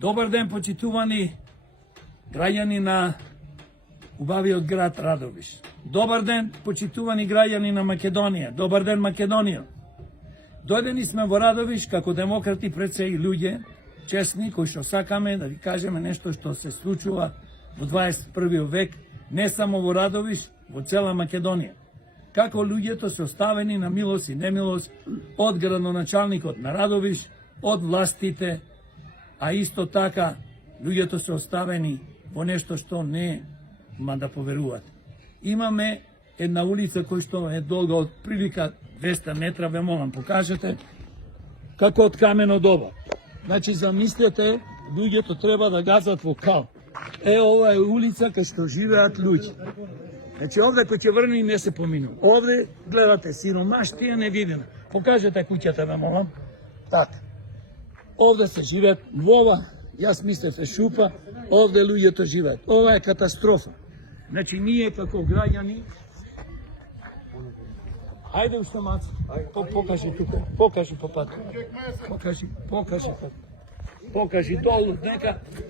Добар ден, почитувани граѓани на убавиот град Радовиш. Добар ден, почитувани граѓани на Македонија. Добар ден, Македонија. Дојдени сме во Радовиш како демократи, пред се и луѓе, честни, кои што сакаме да ви кажеме нешто што се случува во 21. век, не само во Радовиш, во цела Македонија. Како луѓето се оставени на милост и немилост од градоначалникот на Радовиш, од властите, а исто така луѓето се оставени во нешто што нема да поверуваат. Имаме една улица која што е долга од прилика 200 метра, ве молам покажете, како од камено доба. Значи, замислете, луѓето треба да газат во кал. Ова е улица кај што живеат луѓе. Значи, овде кој ќе врни не се поминува. Овде, гледате, сиромаштија невидена. Покажете куќата, ве молам. Така. Овде се живеат во ова, јас мислев е шупа, овде луѓето живеат. Ова е катастрофа. Значи, ние како граѓани, ајде уште маца, покажи тука, покажи по пату, покажи долу,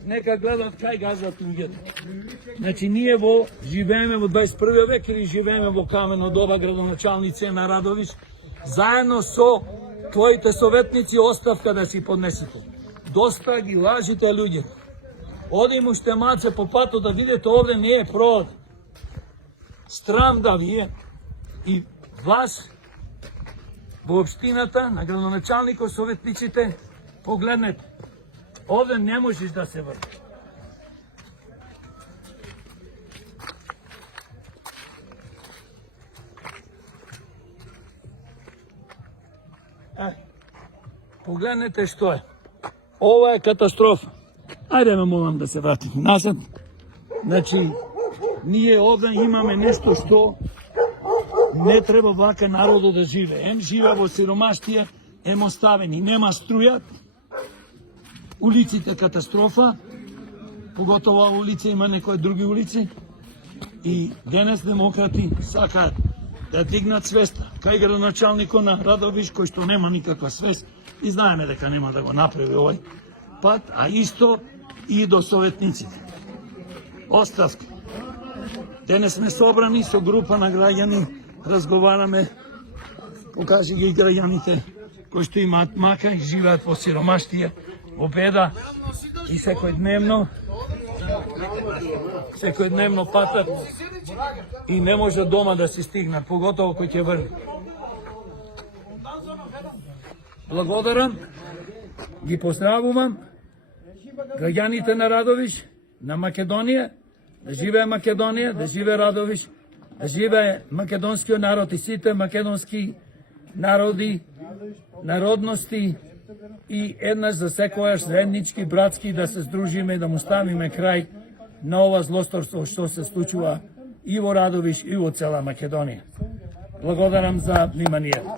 нека гледат кај газат луѓето. Значи, ние живееме во 21. век или живееме во камено доба, градоначалници на Радовиш, заедно со твоите советници, оставка да си поднесете. Доста ги лажите луѓе. Оди му уште маце по пату да видите, овде не е провод. Страм да ви е. И вас во општината, на градоначалникот, советниците, погледнете. Овде не можеш да се врти. Погледнете што е. Ова е катастрофа. Ајде ме молам да се вратим назад. Значи, ние овде имаме нешто што не треба вака народот да живе. Ем живе во сиромаштија, ем оставени, нема струја. Улиците катастрофа, поготово улица има некои други улици. И денес демократи сакаат да дигнат свеста. Кај градоначалникот на Радовиш, кој што нема никаква свест, и знаеме дека нема да го направи овој пат, а исто и до советниците. Оставка. Денес сме собрани со група на граѓани, разговараме, покажи ги граѓаните кои што имаат мака и живеат во сиромаштија, во беда и секојдневно патат и не може дома да си стигнат, поготово кој ќе врни. Благодарам, ги поздравувам граѓаните на Радовиш, на Македонија, да живее Македонија, да живее Радовиш, да живее македонскиот народ и сите македонски народи, народности и еднаш за секојаш заеднички, братски да се здружиме и да му ставиме крај на ова злосторство што се случува и во Радовиш и во цела Македонија. Благодарам за вниманието.